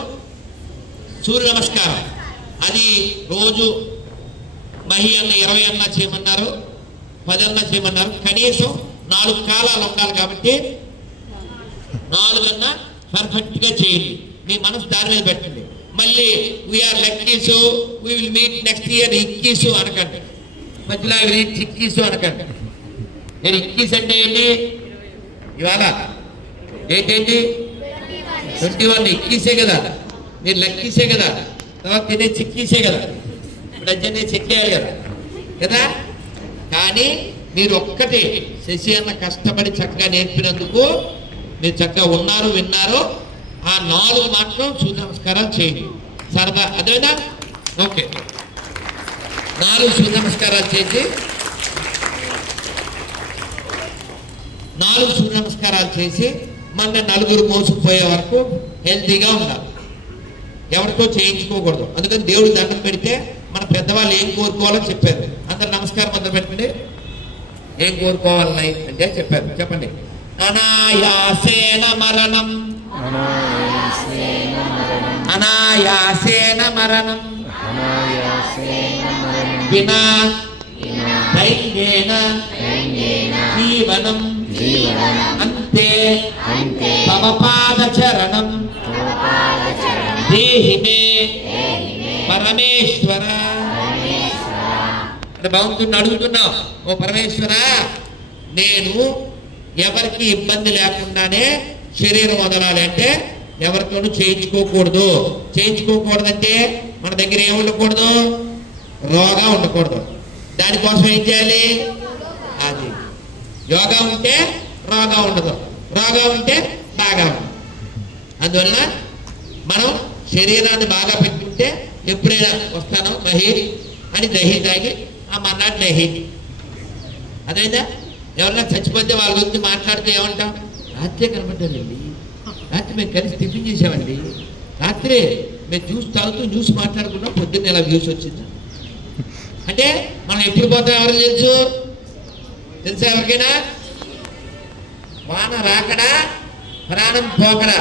సూర్య నమస్కారం. అది రోజు మహి అన్న 20 అన్నా చేయమన్నారు, 10 అన్నా చేయమన్నారు. కనీసం 4 కాలాలు ఉండాలి కాబట్టి 4 అన్నా పర్ఫెక్ట్ గా చేయండి. మీ మనసు దాని మీద పెట్టండి. మళ్ళీ వీఆర్ లక్కీసు, we will meet next year ఇక్కీసు అనకండి. మధ్యలో చిక్కీసు అనకండి. నేను ఇక్కీస్ అంటే ఏంటి? ఇవాళ ఏంటండి 21 ఇక్కీసే కదా, మీరు లక్కీసే కదా, తర్వాత తినే చిక్కీసే కదా, ఇప్పుడు అజ్జనే చెక్కేయాలి కదా కదా. కానీ మీరు ఒక్కటి శశి అన్న కష్టపడి చక్కగా నేర్పినందుకు మీరు చక్కగా ఉన్నారు, విన్నారు. ఆ 4 మాత్రం సూర్య నమస్కారాలు చేయండి. సరదా అదేనా? ఓకే. 4 సూర్య నమస్కారాలు చేసి 4 సూర్య నమస్కారాలు చేసి మన 4 మోసుకుపోయే వరకు హెల్తీగా ఉండాలి. ఎవరితో చేయించుకోకూడదు. అందుకని దేవుడు దండం పెడితే మన పెద్దవాళ్ళు ఏం కోరుకోవాలో చెప్పారు. అందరు నమస్కారం మొదలు పెట్టండి. ఏం కోరుకోవాలని అంటే చెప్పారు. చెప్పండి. అనాయాసేన మరణం, అనాయాసేన మరణం వినా దైన్యేన జీవనం అంతే తవ పాదచరణం దేహి మే పరమేశ్వర. అంటే బాగుంటుంది. అడుగుతున్నావు, ఓ పరమేశ్వర, నేను ఎవరికి ఇబ్బంది లేకుండానే శరీరం వదలాలి అంటే ఎవరితోనూ చేయించుకోకూడదు. చేయించుకోకూడదంటే మన దగ్గర ఏమి ఉండకూడదు? రోగం ఉండకూడదు. దానికోసం ఏం చేయాలి? అది యోగా ఉంటే రోగం ఉండదు, రోగం ఉంటే బాగా ఉండదు. అందువల్ల మనం శరీరాన్ని బాగా పెట్టుకుంటే ఎప్పుడైనా వస్తాను మహి అని దహి తాగి ఆ మన్నాడు నహి. అదైనా ఎవరన్నా చచ్చిపోతే వాళ్ళ గురించి మాట్లాడితే ఏమంటాం? రాత్రే కనబడ్డారండి, రాత్రి మేము కలిసి టిఫిన్ చేసామండి, రాత్రే మేము జ్యూస్ తాగుతూ జ్యూస్ మాట్లాడుకున్నాం, పొద్దున్న ఇలా జ్యూస్ వచ్చింది అంటే మనం ఎప్పుడు పోతాం ఎవరికి తెలుసు? తెలుసా ఎవరికైనా? వాన రాకడా ప్రాణం పోకడా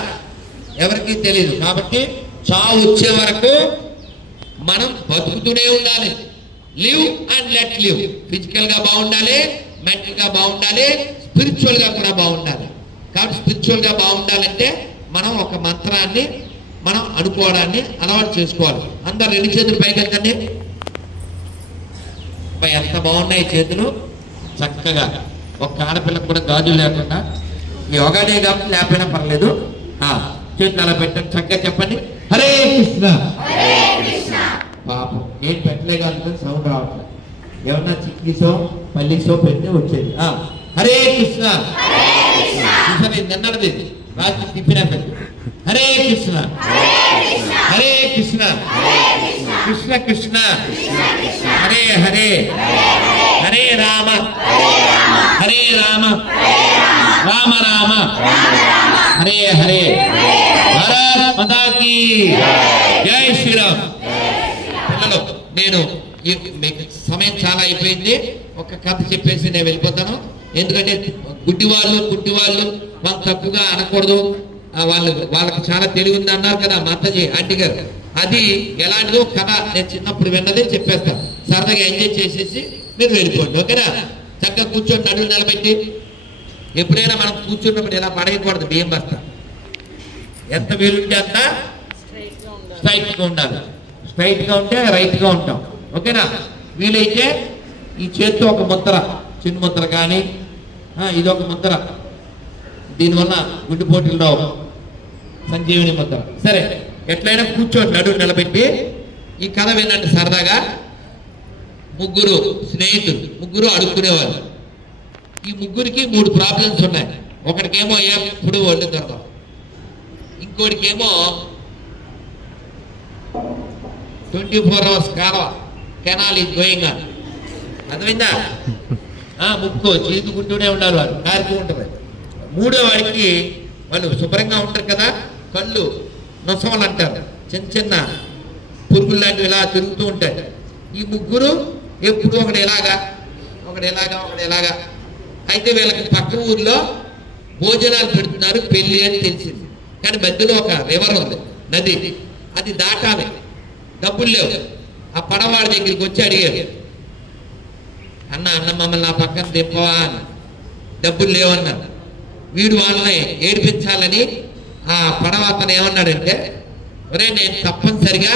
ఎవరికి తెలియదు. కాబట్టి చావు వచ్చే వరకు మనం బతుకుతూనే ఉండాలి. Live and let live. Physical గా బాగుండాలి, మెంటల్ గా బాగుండాలి, స్పిరిచువల్ గా కూడా బాగుండాలి. కాబట్టి స్పిరిచువల్ గా బాగుండాలంటే మనం ఒక మంత్రాన్ని మనం అనుకోవడాన్ని అలవాటు చేసుకోవాలి. అందరు 2 చేతులు పైకెత్తండి. ఎంత బాగున్నాయి చేతులు చక్కగా. ఒక ఆడపిల్లకు కూడా గాజులు లేకుండా, యోగా డే కాబట్టి లేకపోయినా పర్లేదు, చేతులు అలా పెట్టండి. చక్కగా చెప్పండి, హరే కృష్ణ. పాపం నేను పెట్టలే కానీ సౌండ్ రావట్లేదు. ఏమన్నా చిక్కీసో పల్లీసో పెడితే వచ్చేది. హరే కృష్ణ. నిన్నది రాత్రి తిప్పినా పెట్టి హరే కృష్ణ, హరే కృష్ణ, కృష్ణ కృష్ణ, హరే హరే, హరే రామ, హరే రామ, రామ రామ, హరే హరే. భారత్ మాతా కీ జై శ్రీరామ్. పిల్లలు, నేను మీకు సమయం చాలా అయిపోయింది. ఒక కథ చెప్పేసి నేను వెళ్ళిపోతాను. ఎందుకంటే గుడ్డి వాళ్ళు వాళ్ళు తప్పుగా అనకూడదు. వాళ్ళకి చాలా తెలివి ఉంది అన్నారు కదా మాతాజీ ఆంటీ గారు. అది ఎలాంటిదో కథ నేను చిన్నప్పుడు విన్నదే చెప్పేస్తాను. సరదాగా ఎంజాయ్ చేసేసి మీరు వెళ్ళిపోండి, ఓకేనా? చక్కగా కూర్చొని నడువు నిలబెట్టి. ఎప్పుడైనా మనం కూర్చున్నప్పుడు ఇలా పడేయకూడదు బియ్యం బస్తా. ఎంత వీలుంటే అంత స్ట్రైట్గా ఉండాలి. స్ట్రైట్గా ఉంటే రైట్గా ఉంటాం, ఓకేనా? వీలైతే ఈ చేత్తో ఒక ముద్ర, చిన్న ముద్ర కానీ ఇది ఒక ముద్ర, దీనివల్ల గుండెపోటీలు రావు, సంజీవిని ముద్ర. సరే, ఎట్లయినా కూర్చోండి నడువు నిలబెట్టి. ఈ కథ వినండి సరదాగా. ముగ్గురు స్నేహితులు, ముగ్గురు అడుక్కునేవాళ్ళు. ఈ ముగ్గురికి 3 ప్రాబ్లమ్స్ ఉన్నాయి. ఒకటికేమో ఎప్పుడు ఒళ్ళు దొరకదు, ఇంకోటికేమో 24 hours కాలువ, కెనాల్ ఈజ్ గోయింగ్ ఆన్. అర్థమైందా? ముక్కు చీదుకుంటూనే ఉండాలి, వాళ్ళు కారుతూ ఉంటుంది. మూడో వాడికి వాళ్ళు శుభ్రంగా ఉంటారు కదా, కళ్ళు నొసవలు అంటారు, చిన్న చిన్న పురుగులు లాంటివి ఇలా తిరుగుతూ ఉంటాయి. ఈ ముగ్గురు ఎప్పుడు ఒకటి ఎలాగా ఒకటి ఎలాగా ఒకటి ఎలాగా. అయితే వీళ్ళకి పక్క ఊర్లో భోజనాలు పెడుతున్నారు, పెళ్లి అని తెలిసింది. కానీ మధ్యలో ఒక రివర్ ఉంది, నది, అది దాటాలి, డబ్బులు లేవు. ఆ పడవాడి దగ్గరికి వచ్చి అడిగారు, అన్న మమ్మల్ని నా పక్కన దింపవా అని. డబ్బులు లేవన్నారు. వీడు వాళ్ళని ఏడిపించాలని ఆ పడవ అతను ఏమన్నాడంటే, ఒరే నేను తప్పనిసరిగా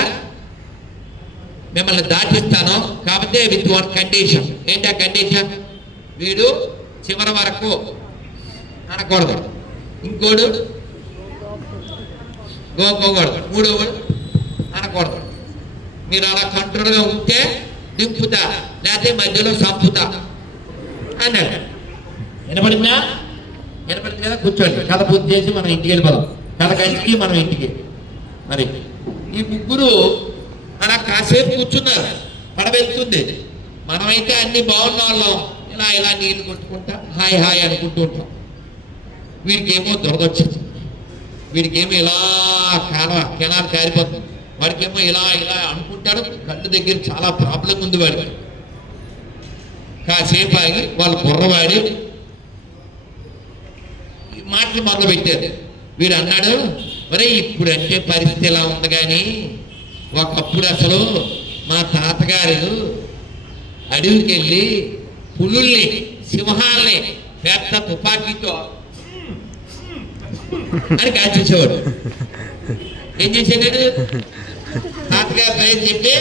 మిమ్మల్ని దాటిస్తాను, కాకపోతే విత్ 1 కండిషన్. ఏంటి ఆ కండిషన్? వీడు చివరి వరకు అనకూడదు, ఇంకోడు గోకోకూడదు, మూడోవాడు అనకూడదు. మీరు అలా కంట్రోల్గా ఉంటే దింపుతా, లేకపోతే మధ్యలో సంపుతా అన్నాడు. వినపడిందా? వినపడింది కదా? కూర్చోండి, కథ పూర్తి చేసి మనం ఇంటికి వెళ్ళిపోదాం. కథ కంటికి మనం ఇంటికి. మరి ఈ ముగ్గురు అలా కాసేపు కూర్చున్నారు, పడవెళ్తుంది. మనమైతే అన్ని బాగున్న వాళ్ళం, ఇలా ఇలా నీళ్లు కొట్టుకుంటా హాయ్ హాయ్ అనుకుంటూ ఉంటాం. వీడికేమో దొరదొచ్చింది, వీడికేమో ఇలా కెనాల్ కారిపోతుంది, వాడికేమో ఇలా ఇలా అనుకుంటాడు. కళ్ళు దగ్గర చాలా ప్రాబ్లం ఉంది వాడికి. కాసేపు ఆగి వాళ్ళు బుర్రవాడి మాటలు మొదలు పెట్టారు. వీడు అన్నాడు, మరి ఇప్పుడు అంటే పరిస్థితి ఎలా ఉంది, కానీ ఒకప్పుడు అసలు మా తాతగారు అడవికి వెళ్ళి పులుల్ని, సింహాల్ని పెద్ద తుపాకీతో అని కాల్చేసేవాడు. ఏం చేసేవాడు? తాతగారి పేరు చెప్పి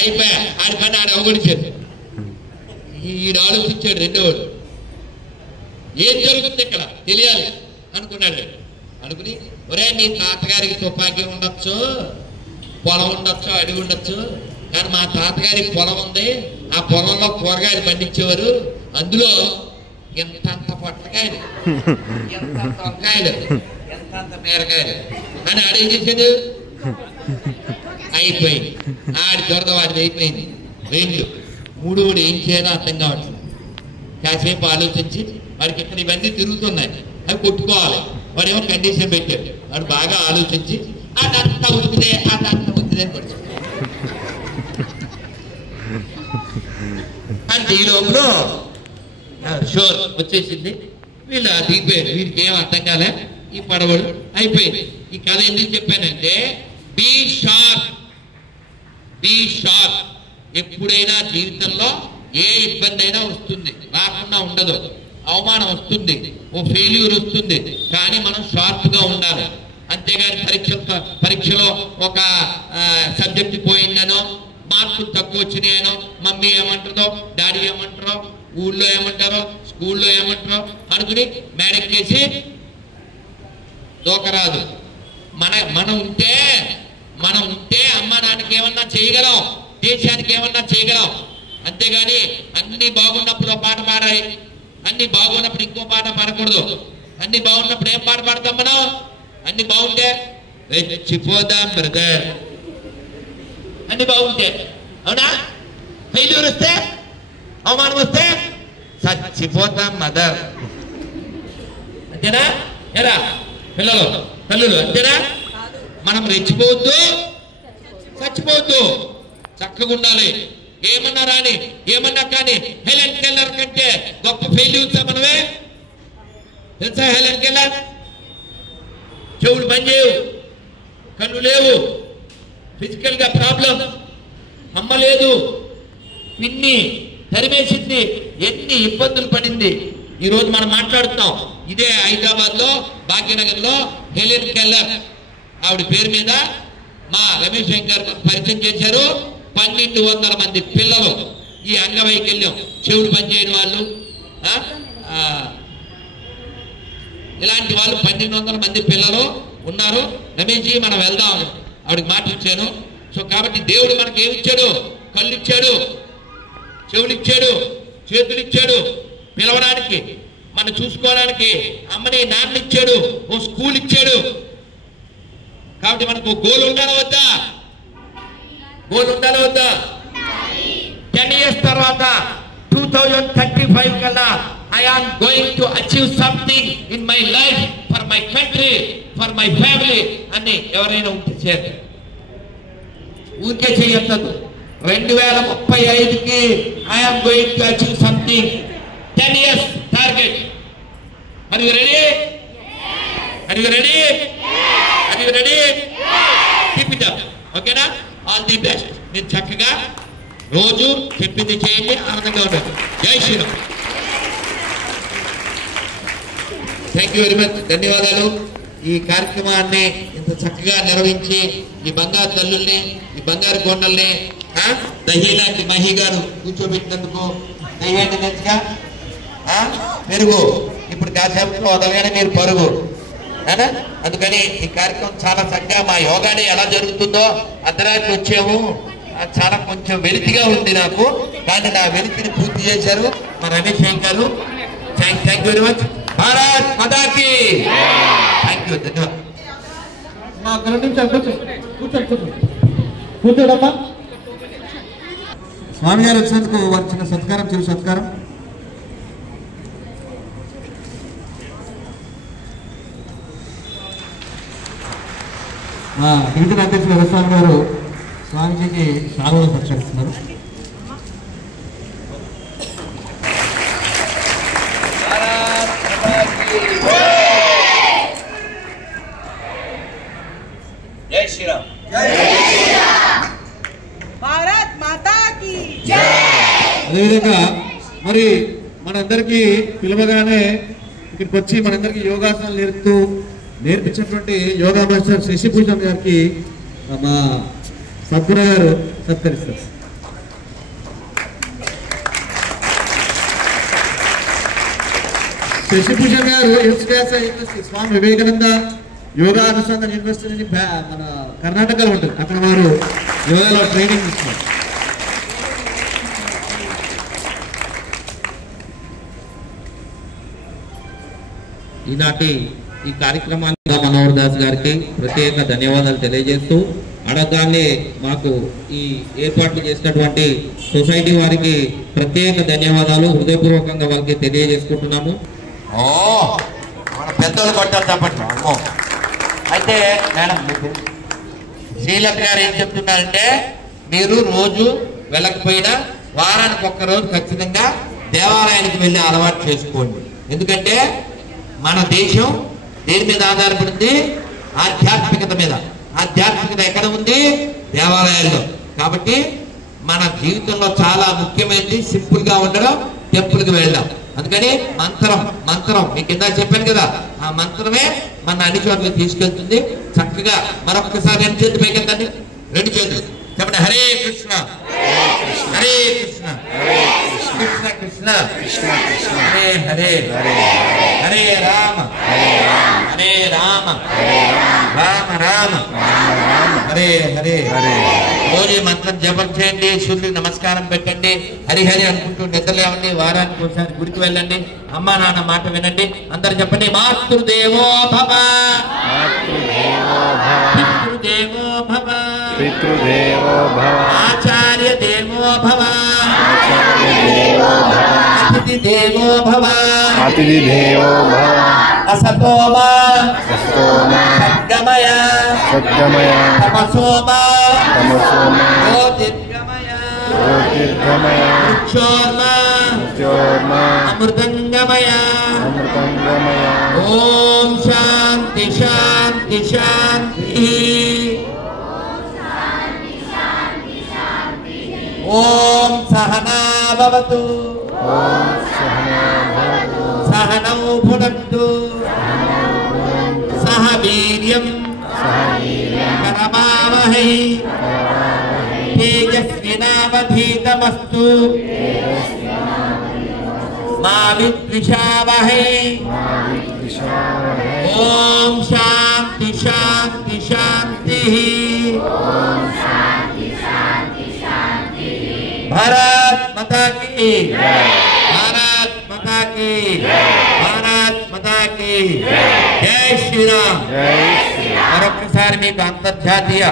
అయిపోయా, ఆడి పని ఆడ అవగొడిచాడు. ఈడు ఆలోచించాడు, రెండోవాడు ఏం జరుగుతుంది ఇక్కడ తెలియాలి అనుకున్నాడు. అనుకుని, ఒరే నీ తాతగారికి తుపాకీ ఉండొచ్చు, పొలం ఉండొచ్చు, అడవి ఉండొచ్చు, కానీ మా తాతగారికి పొలం ఉంది, ఆ పొలంలో కూరగాయలు పండించేవారు, అందులో ఎంతంత పొట్లకాయలు, ఎంతంత వంకాయలు, ఎంతంత బీరకాయలు అని ఆడేం చేశాడు? అయిపోయింది, ఆడి దొరద వాడిది అయిపోయింది. రెండు మూడోడు ఏం చేయాలో అర్థం కావట్లేదు. కాసేపు ఆలోచించి, వాడికి ఇక్కడ ఇవన్నీ తిరుగుతున్నాయి, అవి కొట్టుకోవాలి. వాడేమో కండిషన్ పెట్టాడు. వాడు బాగా ఆలోచించి అదంతా ఉందిదే అదంతా ఉందిదే అని పడుతుంది. అంటే ఈ లోపల షోర్ వచ్చేసింది, వీళ్ళు దిగిపోయారు. వీడికి ఏం అర్థం కాలే, ఈ పడవడు అయిపోయింది. ఈ కథ ఎందుకు చెప్పానంటే, బీ షార్ప్, బీ షార్ప్. ఎప్పుడైనా జీవితంలో ఏ ఇబ్బంది అయినా వస్తుంది, రాకుండా ఉండదు. అవమానం వస్తుంది, ఓ ఫెయిల్యూర్ వస్తుంది, కానీ మనం షార్ప్గా ఉండాలి. అంతేగాని పరీక్షలో ఒక సబ్జెక్ట్ పోయిందనో, మార్కులు తక్కువ వచ్చినాయనో, మమ్మీ ఏమంటారో, డాడీ ఏమంటారో, ఊళ్ళో ఏమంటారో, స్కూల్లో ఏమంటారో అనుకుని మేడెక్కేసి దూకరాదు. మనం ఉంటే అమ్మ నాన్నకి ఏమన్నా చేయగలం, దేశానికి ఏమన్నా చేయగలం. అంతేగాని అన్ని బాగున్నప్పుడు పాట పాడాలి, అన్ని బాగున్నప్పుడు ఇంకో పాట పాడకూడదు. అన్ని బాగున్నప్పుడు ఏం పాట పాడతాం మనం? అన్ని బాగుంటే రెచ్చిపోదాం బ్రదర్, అన్ని బాగుంటే. అవునా? ఫెయిల్యూర్ వస్తే, అవమానం వస్తే చచ్చిపోతాం మదర్. అంతేనా? ఎరా పిల్లలు తల్లులు, అంతేనా? మనం రెచ్చిపోవద్దు, చచ్చిపోవద్దు, చక్కగా ఉండాలి. ఏమన్నా రాని, ఏమన్నా కానీ హెలెన్ కెల్లర్ కంటే గొప్ప ఫెయిల్యూర్స్ మనమే తెలుసా? హెలెన్ కెల్లర్ చెవులు పనిచేయవు, కళ్ళు లేవు, ఫిజికల్గా ప్రాబ్లం, అమ్మ లేదు, పిన్ని తరిమేసింది, ఎన్ని ఇబ్బందులు పడింది. ఈరోజు మనం మాట్లాడుతున్నాం. ఇదే హైదరాబాద్లో భాగ్యనగర్లో హెలెన్ కెల్లర్ ఆవిడ పేరు మీద మా రమేష్ శంకర్ పరిచయం చేశారు. 1200 మంది పిల్లలు ఈ అంగవైకల్యం, చెవులు పనిచేయని వాళ్ళు, ఇలాంటి వాళ్ళు 1200 మంది పిల్లలు ఉన్నారు. రమేష్ జీ మనం వెళ్దాం, ఆవిడకి మాట ఇచ్చాను. సో కాబట్టి దేవుడు మనకి ఏమి ఇచ్చాడు? కళ్ళు ఇచ్చాడు, చెవులు ఇచ్చాడు, చేతులు ఇచ్చాడు, పిలవడానికి, మనం చూసుకోవడానికి అమ్మని నాన్న ఇచ్చాడు, ఓ స్కూల్ ఇచ్చాడు. కాబట్టి మనకు గోల్ ఉండాలా వద్దా? గోల్ ఉండాలా వద్దా? 10 years తర్వాత 2035 కల్లా I am going to achieve something in my life for my country, for my family అని ఎవరైనా ఉంటే చేయండి. ఊరికే చేయొద్దు. 2035కి I am going to achieve something. 10 years target. Are you ready? Are you ready? Are you ready? Keep it up. Okay na? All the best. మీరు చక్కగా రోజు చెప్పింది చేయండి, ఆనందంగా ఉండండి. జై Shriram. Thank you very much. ధన్యవాదాలు. ఈ కార్యక్రమాన్ని ఇంత చక్కగా నిర్వహించి ఈ బంగారు తల్లుల్ని, ఈ బంగారు కొండల్ని దహి లాంటి మహి గారు కూర్చోబెట్టినందుకు దయ్యాన్ని మంచిగా పెరుగు ఇప్పుడు కాసేపట్లో వదలగానే మీరు పరుగు. అందుకని ఈ కార్యక్రమం చాలా చక్కగా మా యోగానే ఎలా జరుగుతుందో అర్ధరాత్రి వచ్చాము. చాలా కొంచెం వెలితిగా ఉంది నాకు, కానీ నా వెలితిని పూర్తి చేశారు మా రమేష్ శంకర్ గారు. Thank you very much. Bharat మాతాకి థ్యాంక్ యూ. కూర్చోడమ్మా. స్వామి గారు వచ్చినందుకు వారి చిన్న సత్కారం, చిరు సత్కారం. డివిజన్ అధ్యక్షులు రఘుస్వామి గారు స్వామిజీకి శాలువలు సత్కరిస్తున్నారు. జై శ్రీరామ్. భారత్ మాతా కీ అదేవిధంగా మరి మనందరికీ పిలవగానే ఇక్కడికి వచ్చి మనందరికీ యోగాసనాలు నేర్పించినటువంటి యోగా మాస్టర్ శశిభూషణ్ గారికి మా సద్గురు గారు సత్కరిస్తారు. శశిభూషణ్ గారు యూనివర్సిటీ స్వామి వివేకానంద యోగా అనుసంధాన యూనివర్సిటీ మన కర్ణాటకలో ఉంటుంది. అక్కడ వారు యోగాలో ట్రైనింగ్ ఇస్తున్నారు. ఈనాటి ఈ కార్యక్రమాన్ని మనోహర్ దాస్ గారికి ప్రత్యేక ధన్యవాదాలు తెలియజేస్తూ, అడగానే మాకు ఈ ఏర్పాట్లు చేసినటువంటి సొసైటీ వారికి ప్రత్యేక ధన్యవాదాలు హృదయపూర్వకంగా వారికి తెలియజేసుకుంటున్నాము. మన పెద్దలు కొట్టాలి తప్పట్టు. అయితే మేడం శ్రీలక్ గారు ఏం చెప్తున్నారంటే, మీరు రోజు వెళ్ళకపోయినా వారానికి ఒక్కరోజు ఖచ్చితంగా దేవాలయానికి వెళ్ళి అలవాటు చేసుకోండి. ఎందుకంటే మన దేశం దేని మీద ఆధారపడింది? ఆధ్యాత్మికత మీద. ఆధ్యాత్మికత ఎక్కడ ఉంది? దేవాలయాల్లో. కాబట్టి మన జీవితంలో చాలా ముఖ్యమైనది సింపుల్ గా ఉండడం, టెంపుల్కి వెళ్ళడం. అందుకని మంత్రం మీకు కింద చెప్పాను కదా, ఆ మంత్రమే మన అన్ని చోట్లకి తీసుకెళ్తుంది. చక్కగా మరొకసారి 2 చేతులు పైకెత్తండి, 2 చేతులు చెప్పండి. హరే కృష్ణ హరే కృష్ణ కృష్ణ కృష్ణ హరే హరే హరే రామ హరే రామ రామ రామ హరే హరే. రోజు మంత్రం జపం చేయండి, సూర్యుడికి నమస్కారం పెట్టండి, హరిహరి అనుకుంటూ నిద్రలేవండి, వారానికి ఒకసారి గుడికి వెళ్ళండి, అమ్మా నాన్న మాట వినండి. అందరు చెప్పండి, మాతృదేవో భవ పితృదేవో భవ పితృదేవో భవ ఆచార్య దేవో భవ అతిథి దేవో భవ అతిథి దేవో భవ అసతో మా సద్గమయ తమసో మా జ్యోతిర్గమయ అమృతంగమయ. ఓం శాంతి శాంతి ఓం సహనా భవతు సహనౌ భునక్తు సహ వీర్యం కరవావహై తేజస్వినావధీతమస్తు మా విద్విషావహై. ఓం శాంతి శాంతి శాంతి. భారత్ మాతా కీ, భారత్ మాతా కీ, భారత్ మాతా కీ. జై శ్రీరామ్. మరొకసారి మీకు అంతర్జాతీయ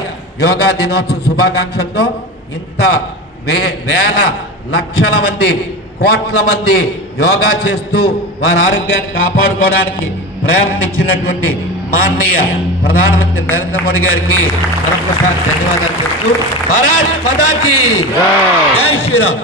యోగా దినోత్సవ శుభాకాంక్షలతో ఇంత వేల లక్షల మంది కోట్ల మంది యోగా చేస్తూ వారి ఆరోగ్యాన్ని కాపాడుకోవడానికి ప్రేరణించినటువంటి మాననీయ ప్రధానమంత్రి నరేంద్ర మోడీ గారికి మరొకసారి ధన్యవాదాలు చెప్తూ భారత్ మాతా కీ జై శ్రీరామ్.